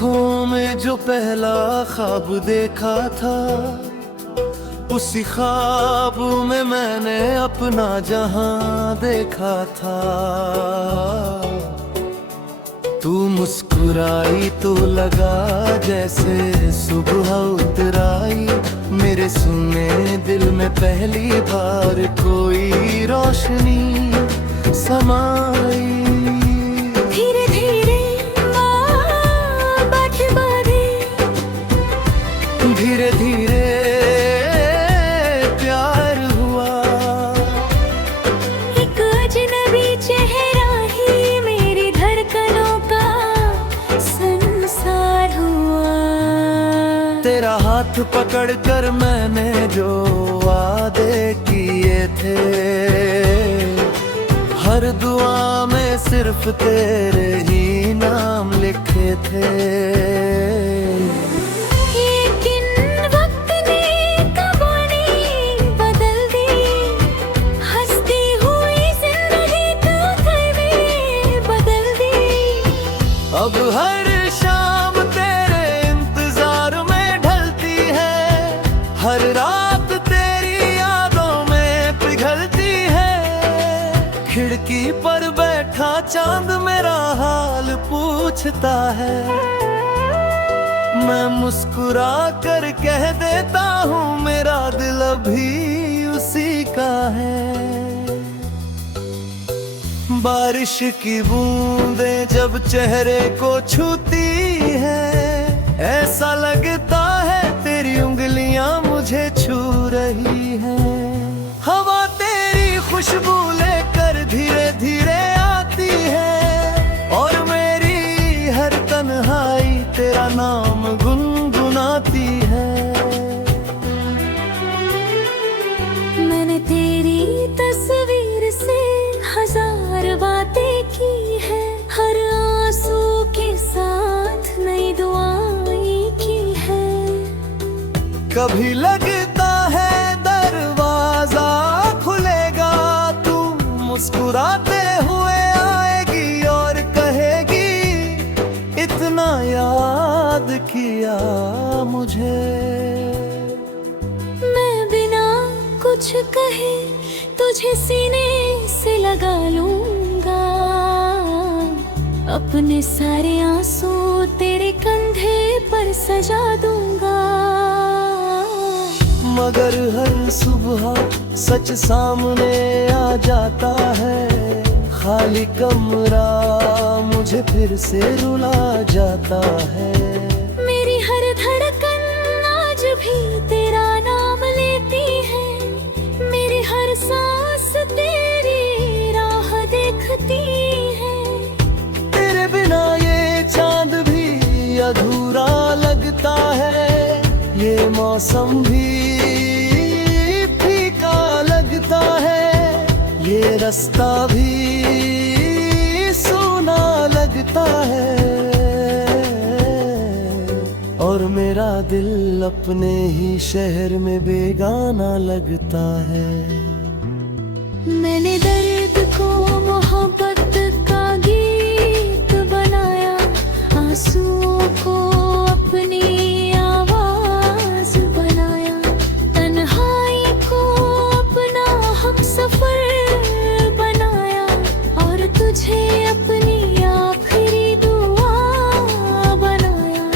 आँखों में जो पहला ख्वाब देखा था, उसी ख्वाब में मैंने अपना जहां देखा था। तू मुस्कुराई तो लगा जैसे सुबह उतराई, मेरे सुने दिल में पहली बार कोई रोशनी समाई। धीरे धीरे बात बढ़ी, धीरे धीरे प्यार हुआ। एक अजनबी चेहरा ही मेरी धड़कनों का संसार हुआ। तेरा हाथ पकड़कर मैंने जो वादे किए थे, हर दुआ में सिर्फ तेरे ही नाम लिखे थे। लेकिन वक्त ने कहानी बदल दी, हंसती हुई जिंदगी भी बदल दी। अब हर शाम तेरे इंतजार में ढलती है, हर रात तेरी यादों में पिघलती है। खिड़की पर बैठा चांद मेरा हाल पूछता है, मैं मुस्कुरा कर कह देता हूँ मेरा दिल अभी उसी का है। बारिश की बूंदें जब चेहरे को छूती है, ऐसा लगता है तेरी उंगलियां मुझे छू रही हैं। हवा तेरी खुशबू लेकर धीरे धीरे आती है, और मेरी हर तन्हाई तेरा नाम गुनगुनाती है। मैंने तेरी तस्वीर से हजार बातें की है, हर आंसू के साथ नई दुआएं की है। कभी लगता है दरवाजा खुलेगा, तू मुस्कुराते हुए आएगी और कहेगी इतना याद किया मुझे। मैं बिना कुछ कहे तुझे सीने से लगा लूंगा, अपने सारे आंसू तेरे कंधे पर सजा दूंगा। मगर हर सुबह सच सामने आ जाता है, खाली कमरा मुझे फिर से रुला जाता है। मेरी हर धड़कन आज भी तेरा नाम लेती है, मेरी हर सांस तेरी राह देखती है। तेरे बिना ये चांद भी अधूरा लगता है, ये मौसम भी फीका लगता है, ये रास्ता भी सूना लगता है। और मेरा दिल अपने ही शहर में बेगाना लगता है। मैंने दर्द को मोहब्बत का गीत बनाया, आंसुओं को अपनी आवाज बनाया, तन्हाई को अपना हमसफर बनाया, और तुझे अपनी आखिरी दुआ बनाया।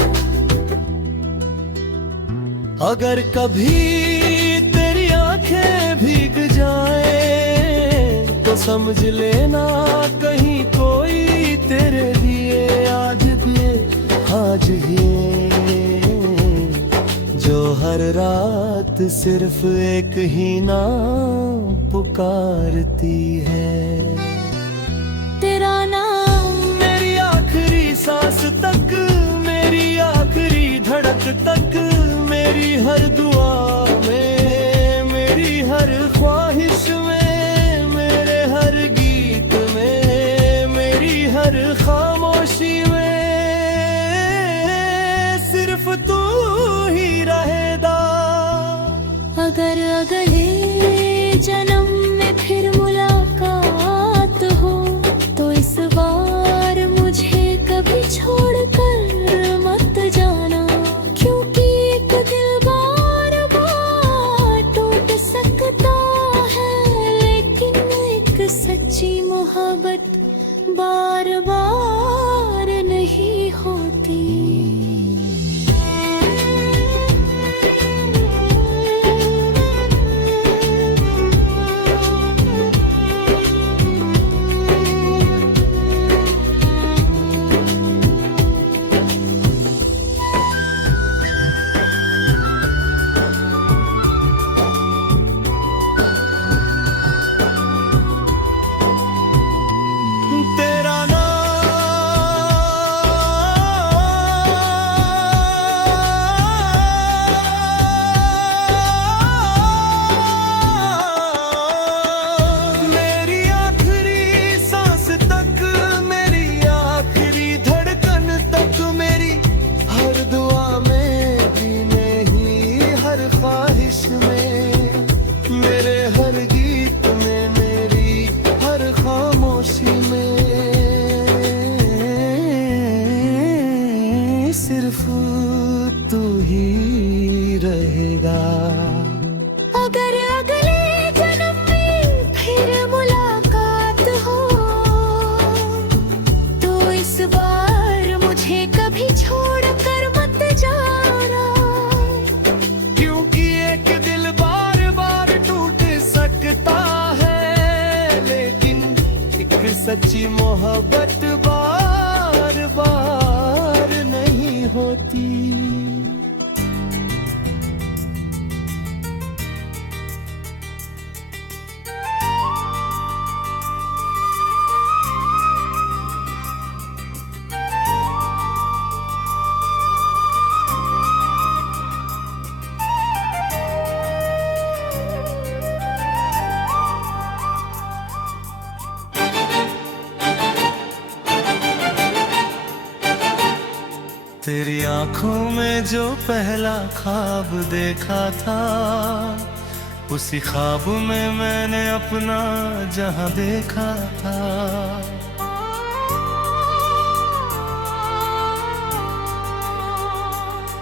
अगर कभी तेरी आंखें भीग जाए तो समझ लेना कहीं कोई तेरे लिए आज भी जो हर रात सिर्फ एक ही नाम पुकारती है। तेरा नाम मेरी आखिरी सांस तक, मेरी आखिरी धड़क तक, मेरी हर दुआ में, मेरी हर ख्वाहिश में, मेरे हर गीत में, मेरी हर खामोशी में सिर्फ तू ही रहेगा। अगर अगले जन्म में फिर मुलाकात हो, तो इस बार मुझे कभी छोड़ कर मत सच्ची मोहब्बत बार बार नहीं होती। तेरी आंखों में जो पहला ख्वाब देखा था, उसी ख्वाब में मैंने अपना जहां देखा था।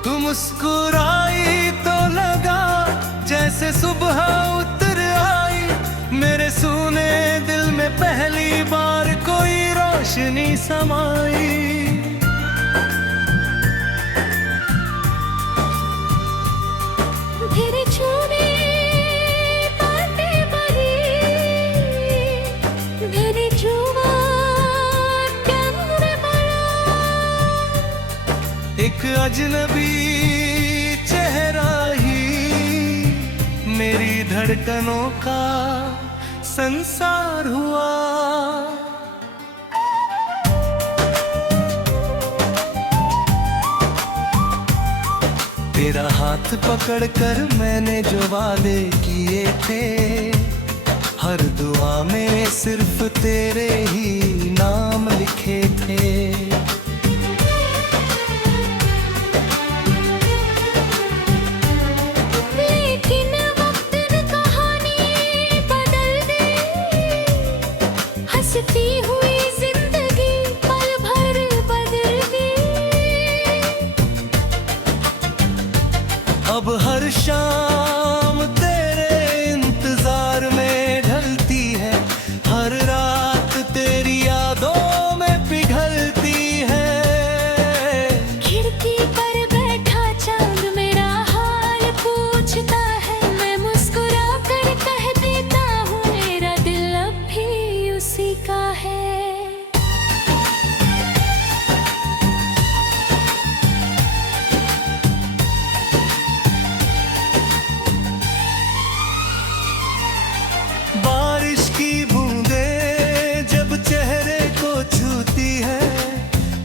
तू मुस्कुराई तो लगा जैसे सुबह उतर आई, मेरे सूने दिल में पहली बार कोई रोशनी समाई। तेरे छूने बातें बड़ी, तेरे जुआ प्यार में बड़ा। एक अजनबी चेहरा ही मेरी धड़कनों का संसार हुआ। तेरा हाथ पकड़कर मैंने जो वादे किए थे, हर दुआ में सिर्फ तेरे ही नाम लिखे थे। लेकिन वक्त ने कहानी बदल दी, हंसती हुई जिंदगी पल भर बदल गई। अब हर शाम तेरे इंतजार में ढलती है, हर रात तेरी यादों में पिघलती है। खिड़की पर बैठा चांद मेरा हाल पूछता है, मैं मुस्कुरा कर कह देता हूँ मेरा दिल अब भी उसी का है। बारिश की बूंदें जब चेहरे को छूती है,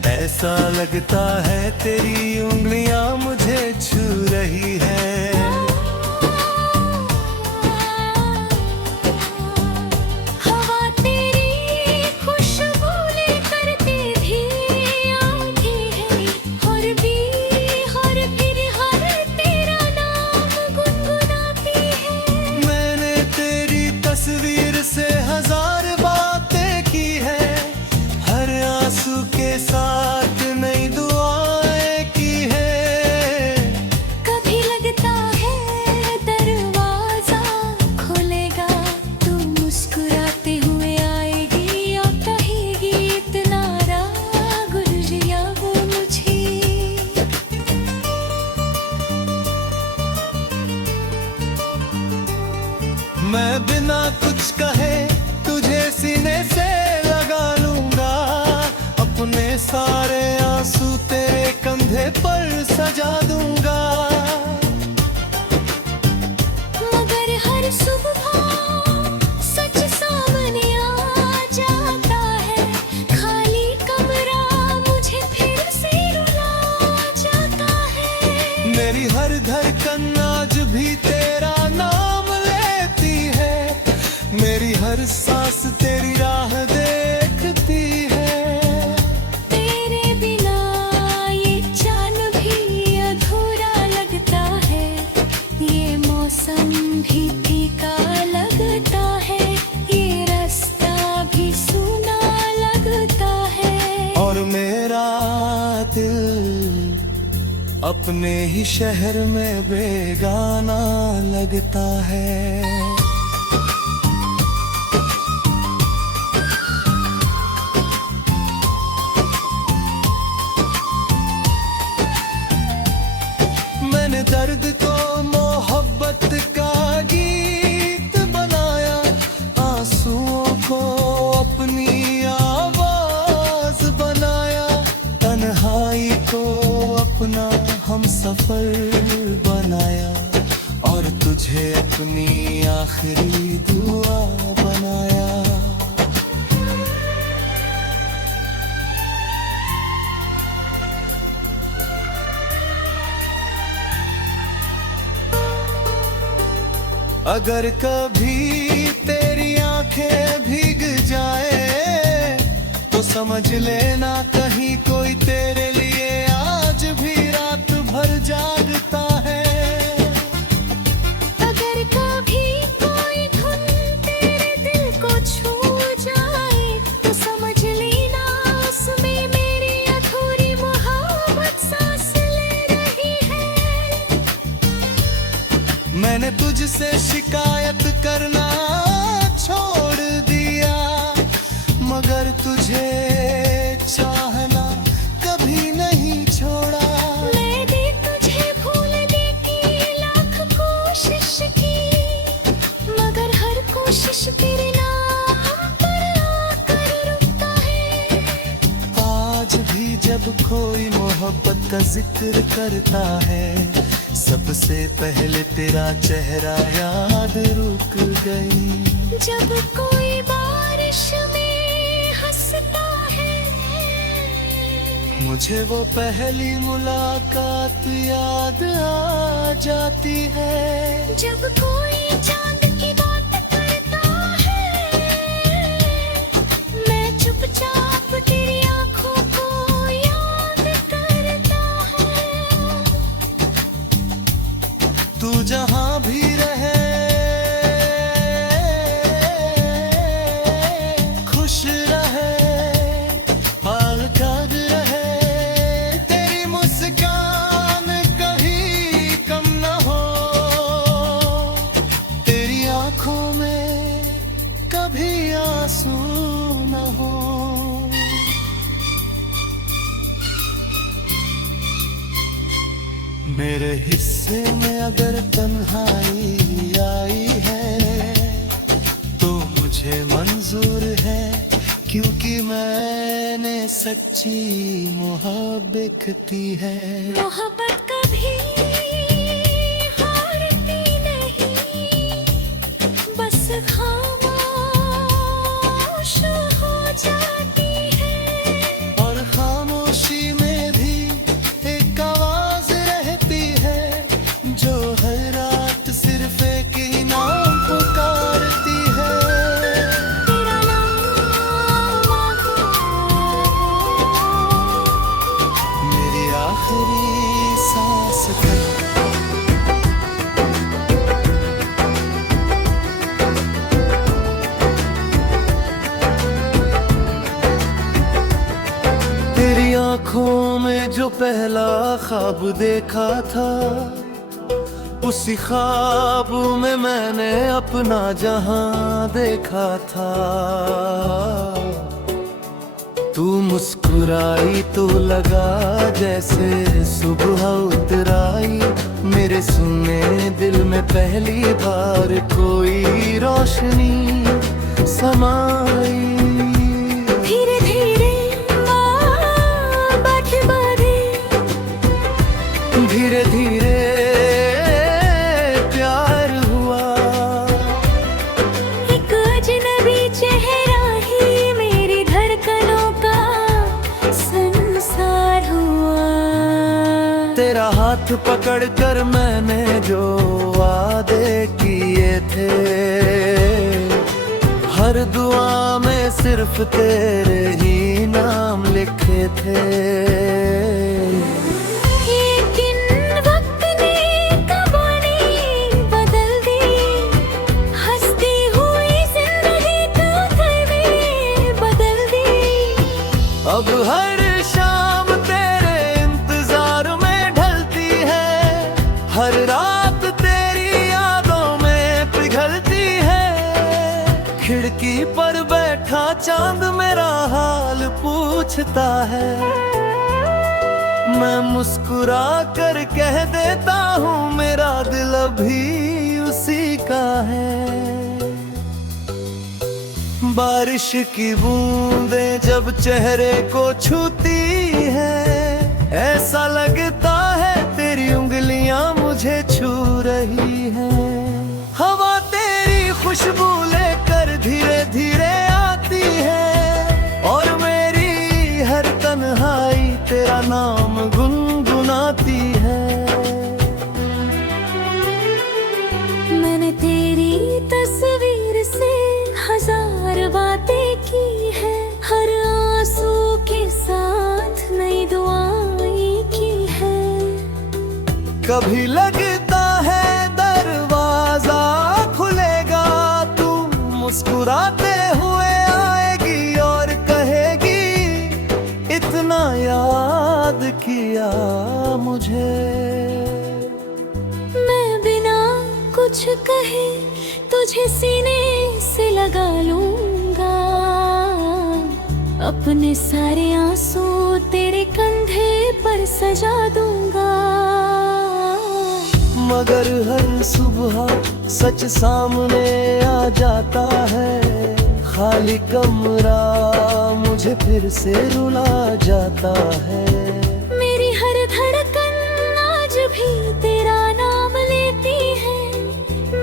ऐसा लगता है तेरी उंगलियां मुझे छू रही है। हवा तेरी खुशबू लेकर तेरी आती है, और फिर हर तेरा नाम गुनगुनाती है। मैंने तेरी तस्वीर से हजार बातें की है, हर आंसू के साथ नई दुआएं की है। कभी लगता है दरवाजा खुलेगा, तू मुस्कुराते हुए आएगी और कहेगी इतना राग गुजरिया वो मुझे। मैं बिना कुछ कहे तुझे सीने से लगा लूंगा, अपने सारे आंसू तेरे कंधे पर सजा दूंगा। मगर हर सुबह सच सामने आ जाता है, खाली कमरा मुझे फिर से रुला जाता है। मेरी हर धड़कन आज भी तेरा नाम लेती है, मेरी हर सांस तेरी राह देखती है। तेरे बिना ये चांद भी अधूरा लगता है, ये मौसम भी फीका लगता है, ये रास्ता भी सूना लगता है। और मेरा दिल अपने ही शहर में बेगाना लगता है। मैंने दर्द को मोहब्बत का गीत बनाया, आंसुओं को अपनी दुआ बनाया। अगर कभी तेरी आंखें भीग जाए तो समझ लेना कहीं कोई तेरे लिए आज भी रात भर जागता है। अगर कभी कोई धुन तेरे दिल को छू जाए तो समझ लेना उसमें मेरी अधूरी मोहब्बत सांस ले रही है। मैंने तुझसे शिकायत करना छोड़ दिया, मगर तुझे चाहना कभी नहीं छोड़ा। मैंने तुझे भूलने की लाख कोशिश की, मगर हर कोशिश तेरे नाम पर आकर रुकता है। आज भी जब कोई मोहब्बत का जिक्र करता है, सबसे पहले तेरा चेहरा याद रुक गई। जब कोई बारिश में हंसता है, मुझे वो पहली मुलाकात याद आ जाती है। जब कोई चांद की बात करता है, मैं चुपचाप तेरी आंखों को याद करता है। तू जहां भी रहे खुश रहे, आज़ाद रहे, तेरी मुस्कान कहीं कम न हो, तेरी आंखों में कभी आंसू न हो। मेरे हिस्से में अगर तन्हाई आई है तो मुझे मंजूर है, क्योंकि मैंने सच्ची मोहब्बत की है। मोहब्बत कभी हारती नहीं, बस खामोश हो जाती है। और खामोशी में भी एक आवाज रहती है, जो हर रात सिर्फ एक ही नाम पुकारती है। तेरा नाम मेरी आखिरी सांस तक। तेरी आंखों में जो पहला ख्वाब देखा था, उसी ख्वाब में मैंने अपना जहां देखा था। तू मुस्कुराई तो लगा जैसे सुबह उतराई, मेरे सुने दिल में पहली बार कोई रोशनी समाई। धीरे धीरे बात बढ़े, धीरे धीरे प्यार हुआ। एक अजनबी चेहरा ही मेरी धड़कनों का संसार हुआ। तेरा हाथ पकड़कर मैंने जो वादे किए थे, हर दुआ में सिर्फ तेरे ही नाम लिखे थे। लेकिन वक्त ने कहानी बदल दी, हंसती हुई जिंदगी को भी बदल दी। अब हर शाम तेरे इंतजार में ढलती है, हर रात तेरी यादों में पिघलती है। खिड़की पर बैठा चांद मेरा हाल पूछता है, मैं मुस्कुरा कर कह देता हूँ मेरा दिल अभी उसी का है। बारिश की बूंदें जब चेहरे को छूती है, ऐसा लगता है तेरी उंगलियां मुझे छू रही हैं। हवा तेरी खुशबू लेकर धीरे धीरे आती है, और मेरी हर तन्हाई तेरा नाम गुनगुनाती है। मैंने तेरी तस्वीर से हजार बातें की है, हर आंसू के साथ नई दुआएं की है। कभी लगता है दरवाजा खुलेगा, तू मुस्कुराते हुए आएगी और कहेगी इतना याद किया मुझे। मैं बिना कुछ कहे तुझे सीने से लगा लूंगा, अपने सारे आंसू तेरे कंधे पर सजा दूंगा। मगर हर सुबह सच सामने आ जाता है, खाली कमरा मुझे फिर से रुला जाता है। मेरी हर धड़कन आज भी तेरा नाम लेती है,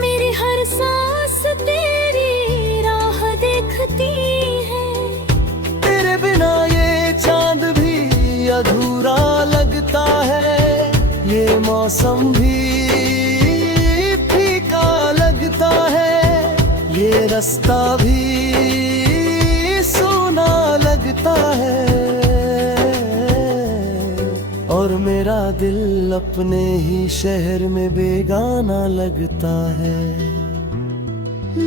मेरी हर सांस तेरी राह देखती है। तेरे बिना ये चांद भी अधूरा लगता है, ये मौसम भी फीका लगता है, ये रास्ता भी सूना लगता है, और मेरा दिल अपने ही शहर में बेगाना लगता है।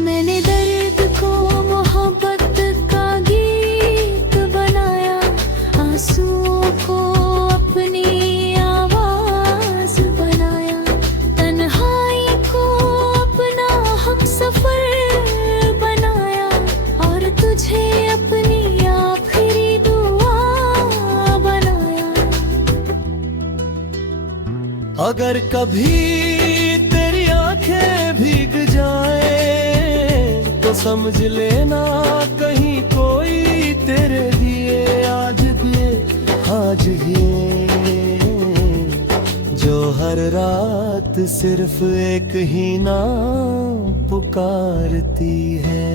मैंने दर्द को मोहब्बत का गीत बनाया, आंसुओं को अपनी आवाज बनाया, तन्हाई को अपना हमसफर बनाया, और तुझे अपनी आखिरी दुआ बनाया। अगर कभी तेरी आंखें भीग जाए तो समझ लेना कहीं कोई तेरे लिए आज ये जो हर रात सिर्फ एक ही नाम पुकारती है।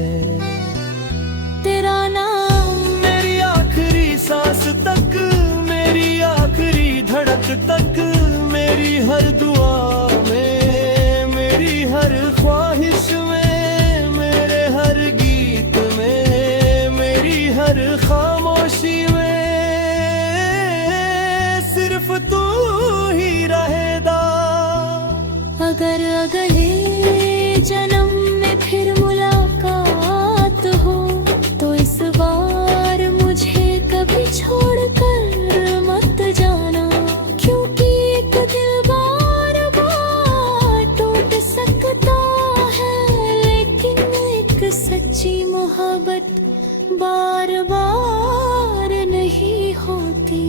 तेरा नाम मेरी आखिरी सांस तक, मेरी आखिरी धड़क तक, मेरी हर दुआ में, मेरी हर ख्वाहिश में, मेरे हर गीत में, मेरी हर खामोशी में सिर्फ तू ही रहेगा। अगर अगले जन्म में फिर मुलाकात हो, तो इस बार मुझे कभी छोड़कर मत जाना, क्योंकि एक दिल बार बार टूट सकता है, लेकिन एक सच्ची मोहब्बत बार बार नहीं होती।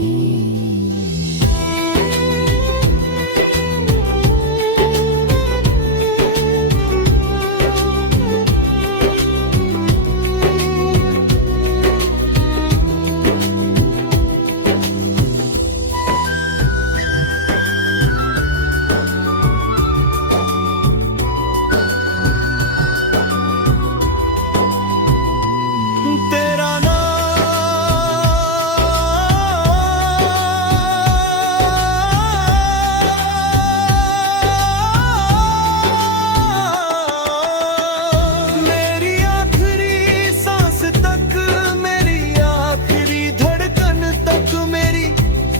तेरा नाम मेरी आखिरी सांस तक, मेरी आखिरी धड़कन तक, मेरी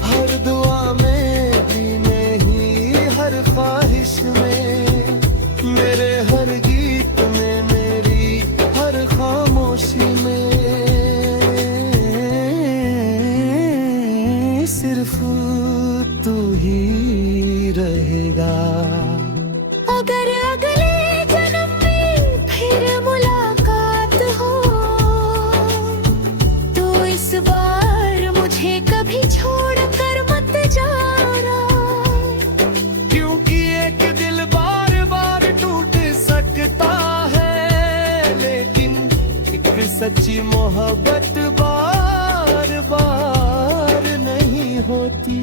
हर दुआ में भी नहीं, हर ख्वाहिश में, मेरे हर गीत में, मेरी हर खामोशी में सिर्फ तू ही रहेगा। अगर अगले जन्म में फिर मुलाकात हो, तो इस बार मुझे कभी छोड़कर मत जाना, क्योंकि एक दिल बार बार टूट सकता है, लेकिन एक सच्ची मोहब्बत बार बार नहीं होती।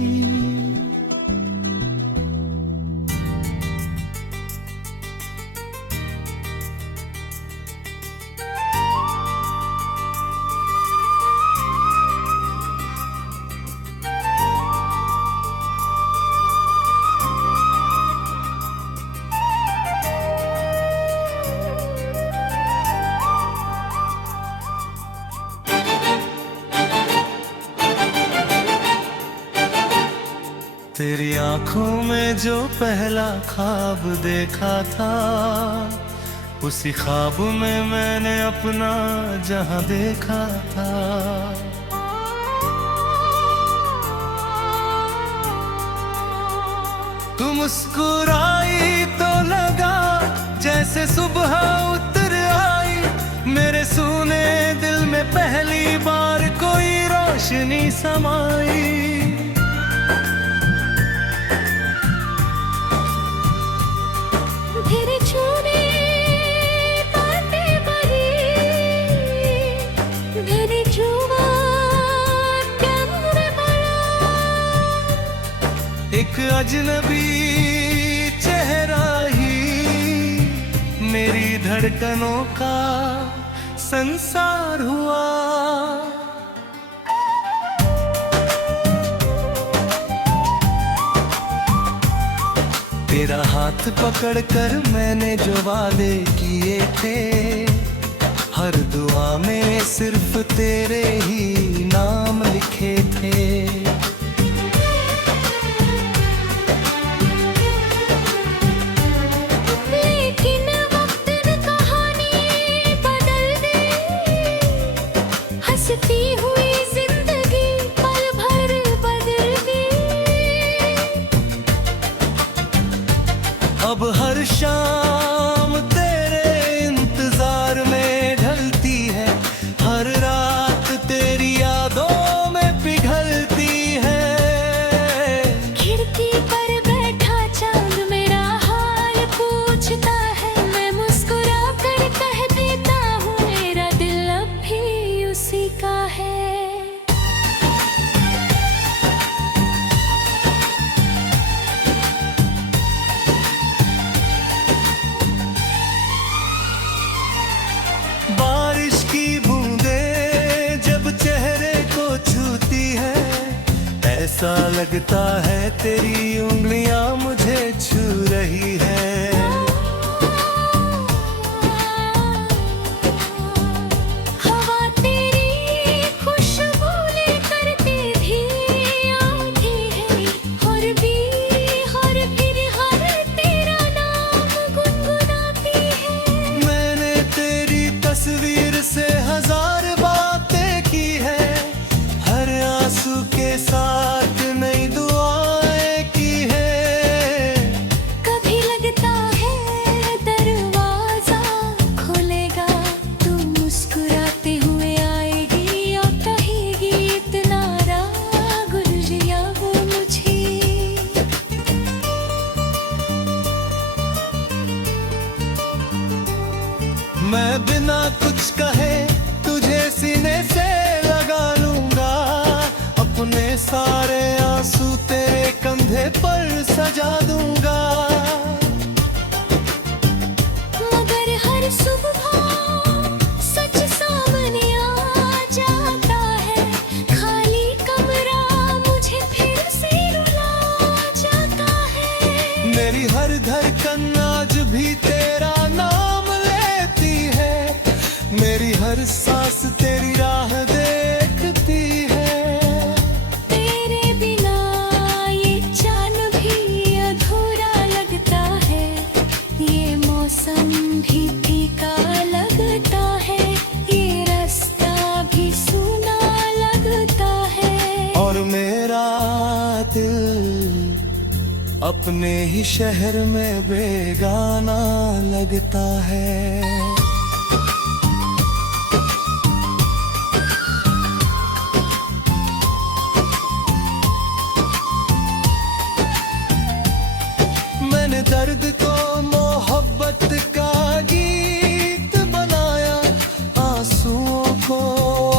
आंखों में जो पहला ख्वाब देखा था, उसी ख्वाब में मैंने अपना जहां देखा था। तू मुस्कुराई तो लगा जैसे सुबह उतर आई, मेरे सूने दिल में पहली बार कोई रोशनी समाई। तेरे छूने बातें बड़ी, तेरी जुआ प्यार बड़ा। एक अजनबी चेहरा ही मेरी धड़कनों का संसार हुआ। तेरा हाथ पकड़कर मैंने जो वादे किए थे, हर दुआ में सिर्फ तेरे ही नाम लिखे थे। लेकिन वक्त ने कहानी बदल दी, हंसती हुई जिंदगी पल भर बदल गई। अब हर शाम तेरे इंतजार में ढलती है, हर रात तेरी यादों में पिघलती है। खिड़की पर बैठा चांद मेरा हाल पूछता है, मैं मुस्कुरा कर कह देता हूँ मेरा दिल अब भी उसी का है। बारिश की बूंदें जब चेहरे को छूती है, ऐसा लगता है तेरी उंगलियां मुझे छू रही है। हवा तेरी खुशबू लेकर तेरी आती है, और फिर हर तेरा नाम गुनगुनाती है। मैंने तेरी तस्वीर से हजार बातें की है, हर आंसू के साथ नई दुआएं की है। कभी लगता है दरवाजा खोलेगा, तू मुस्कुराते हुए आएगी और कहेगी इतना राग गुजरिया वो मुझे। मैं बिना कुछ कहे तुझे सीने से लगा लूंगा, अपने सारे आंसू तेरे कंधे पर सजा दूंगा। मगर हर सुबह सच सामने आ जाता है, खाली कमरा मुझे फिर से रुला जाता है। मेरी हर धड़कन आज भी तेरा नाम लेती है, मेरी हर सांस तेरी राह देखती है। तेरे बिना ये चांद भी अधूरा लगता है, ये मौसम भी फीका लगता है, ये रास्ता भी सूना लगता है। और मेरा दिल अपने ही शहर में बेगाना लगता है। मैंने दर्द को मोहब्बत का गीत बनाया, आंसुओं को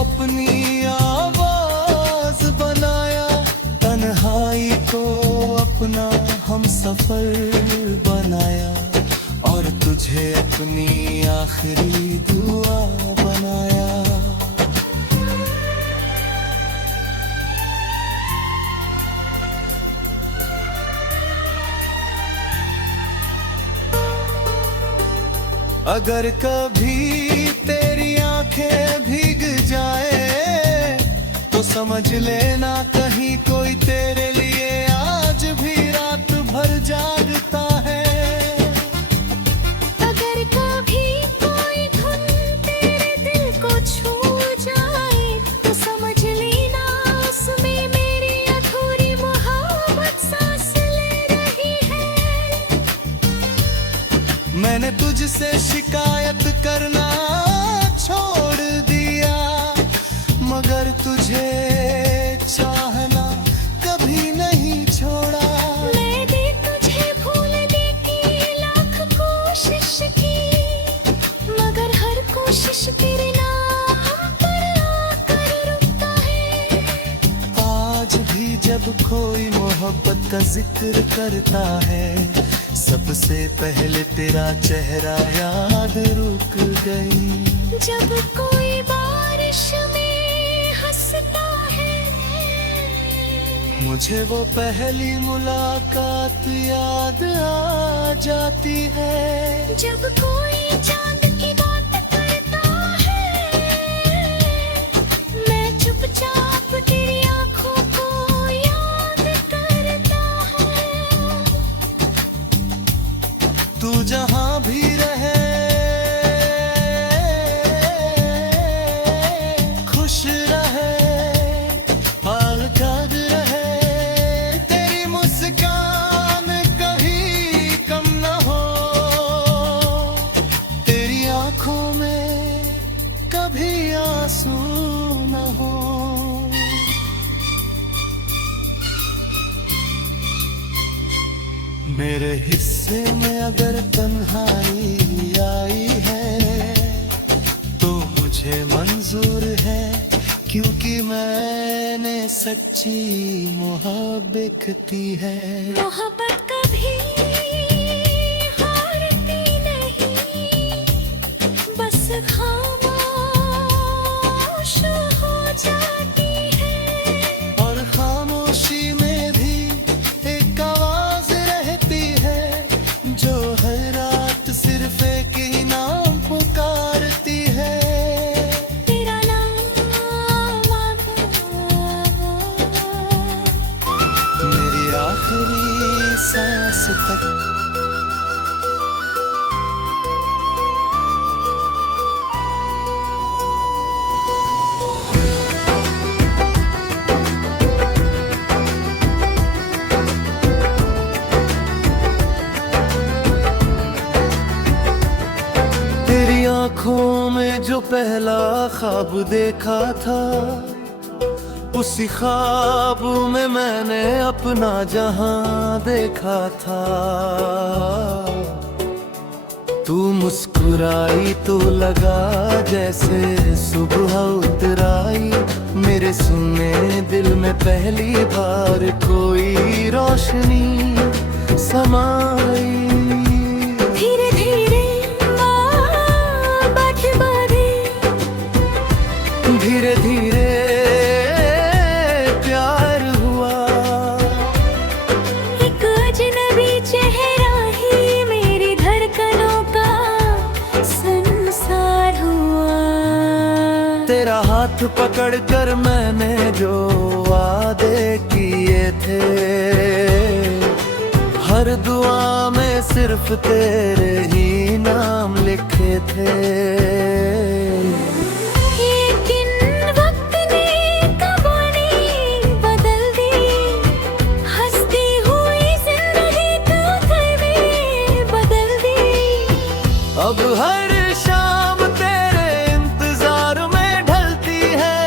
अपनी आवाज बनाया, तन्हाई को अपना हम सफर बनाया, और तुझे अपनी आखिरी दुआ बनाया। अगर कभी तेरी आंखें भीग जाए तो समझ लेना कहीं कोई तेरे लिए आज भी रात चाहना कभी नहीं छोड़ा। मैंने तुझे भूलने की लाख कोशिश की, मगर हर कोशिश तेरे नाम पर आकर रुकता है। आज भी जब कोई मोहब्बत का जिक्र करता है, सबसे पहले तेरा चेहरा याद रुक गई। जब कोई बारिश में हंसता है, मुझे वो पहली मुलाकात याद आ जाती है। जब कोई चांद की बात करता है, मैं चुपचाप तेरी आंखों को याद करता है। तू जहां भी रहे खुश रहे, आज़ाद रहे, तेरी मुस्कान कभी कम न हो, तेरी आंखों में कभी आंसू न हो। मेरे हिस्से में अगर तन्हाई आई है तो मुझे मंजूर है, क्योंकि मैंने सच्ची मोहब्बत की है। मोहब्बत कभी हारती नहीं, बस खामोश हो जाती है। और खामोशी में भी एक आवाज रहती है, जो हर रात सिर्फ एक ही नाम पुकारती है। तेरा नाम मेरी आखिरी सांस तक। तेरी आंखों में जो पहला ख्वाब देखा था, उसी ख्वाब में मैंने अपना जहां देखा था। तू मुस्कुराई तो लगा जैसे सुबह उतराई, मेरे सुने दिल में पहली बार कोई रोशनी समाई। धीरे धीरे बात बढ़े, धीरे धीरे प्यार हुआ। एक अजनबी चेहरा ही मेरी धड़कनों का संसार हुआ। तेरा हाथ पकड़ कर मैंने जो वादे किए थे, हर दुआ में सिर्फ तेरे ही नाम लिखे थे। लेकिन वक्त ने कहानी बदल दी, हंसती हुई जिंदगी को भी बदल दी। अब हर शाम तेरे इंतजार में ढलती है,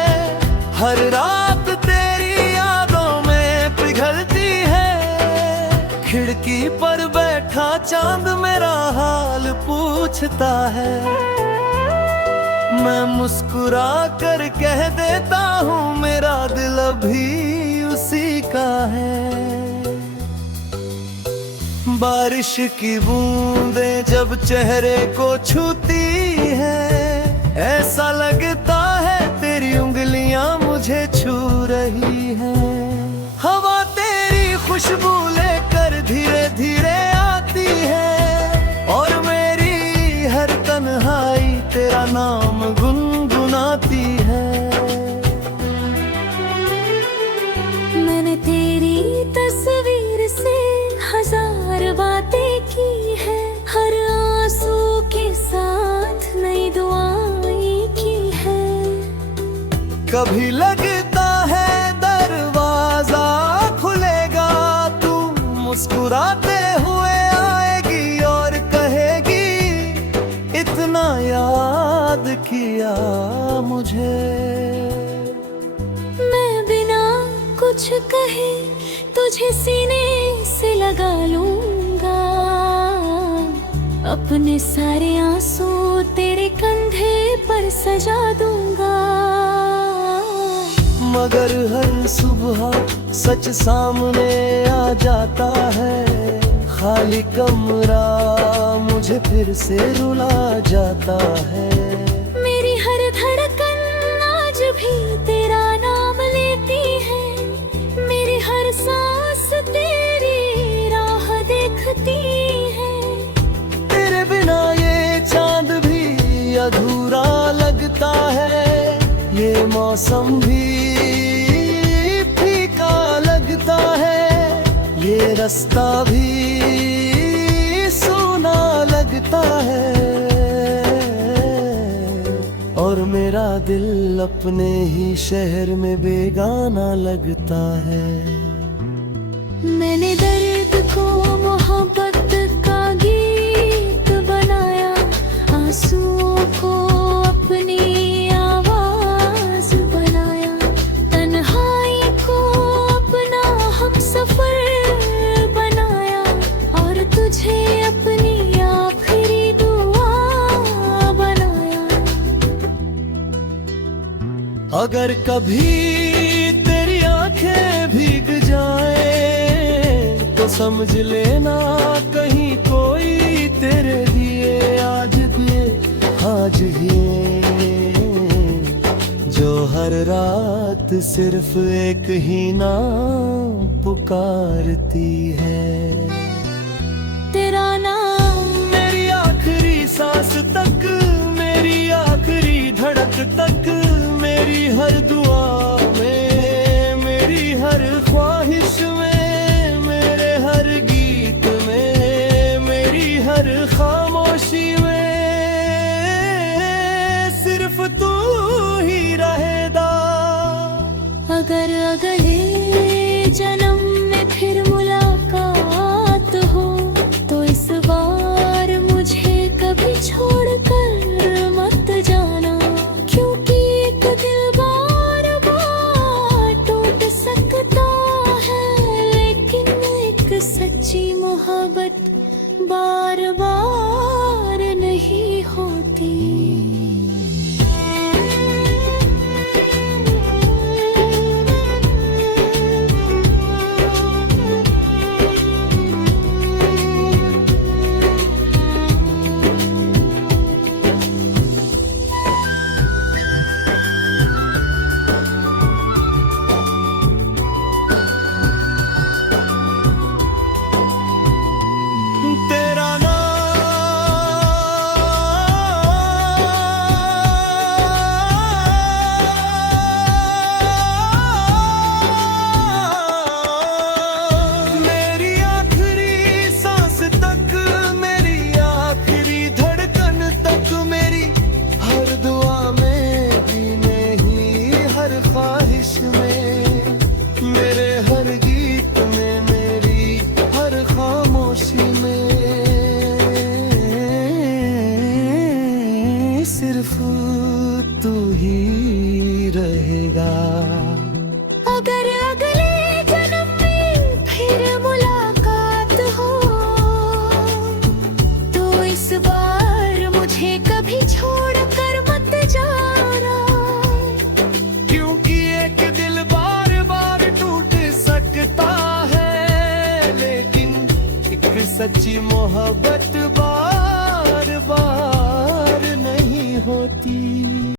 हर रात तेरी यादों में पिघलती है। खिड़की पर बैठा चांद मेरा हाल पूछता है, मैं मुस्कुरा कर कह देता हूँ मेरा दिल अभी उसी का है। बारिश की बूंदें जब चेहरे को छूती है, ऐसा लगता है तेरी उंगलियां मुझे छू रही हैं। हवा तेरी खुशबू लेकर धीरे धीरे आती है, और मेरी हर तन्हाई तेरा नाम गुनगुनाती है। मैंने तेरी तस्वीर से हजार बातें की है, हर आंसू के साथ नई दुआएं की है। कभी लगता है दरवाजा खुलेगा, तू मुस्कुराते हुए आएगी और कहेगी इतना याद किया मुझे। मैं बिना कुछ कहे तुझे सीने से लगा लूंगा, अपने सारे आंसू तेरे कंधे पर सजा दूंगा। मगर हर सुबह सच सामने आ जाता है, खाली कमरा मुझे फिर से रुला जाता है। मेरी हर धड़कन आज भी तेरा नाम लेती है, मेरी हर सांस तेरी राह देखती है। तेरे बिना ये चांद भी अधूरा लगता है, ये मौसम भी फीका लगता है, ये रास्ता भी सूना लगता है। और मेरा दिल अपने ही शहर में बेगाना लगता है। मैंने दर्द को मोहब्बत का गीत बनाया, आंसुओं को अपनी आवाज बनाया, तन्हाई को अपना हमसफर बनाया, और तुझे अपनी आखिरी दुआ बनाया। अगर कभी तेरी आंखें भीग जाए तो समझ लेना कहीं कोई तेरे लिए आज भी जो हर रात सिर्फ एक ही नाम पुकारती है। तेरा नाम मेरी आखिरी सांस तक, मेरी आखिरी धड़क तक, मेरी हर दुआ में, मेरी हर ख्वाहिश में, मेरे हर गीत में, मेरी हर खामोशी में सिर्फ तू ही रहेगा। अगर अगले जन्म में फिर मुलाकात हो तो इस बार मुझे कभी छोड़कर मत जाना, क्योंकि एक दिल बार बार टूट सकता है, लेकिन एक सच्ची मोहब्बत बार बार नहीं होती। तेरा नाम मेरी आखिरी सांस तक, मेरी आखिरी धड़कन तक, मेरी हर दुआ में भी नहीं, हर ख्वाहिश में, मेरे हर गीत में, मेरी हर खामोशी में सिर्फ तू ही रहेगा। अगर अगले जन्म में फिर मुलाकात हो तो इस बार मुझे कभी छोड़कर मत जाना, क्योंकि एक दिल बार बार टूट सकता है, लेकिन एक सच्ची मोहब्बत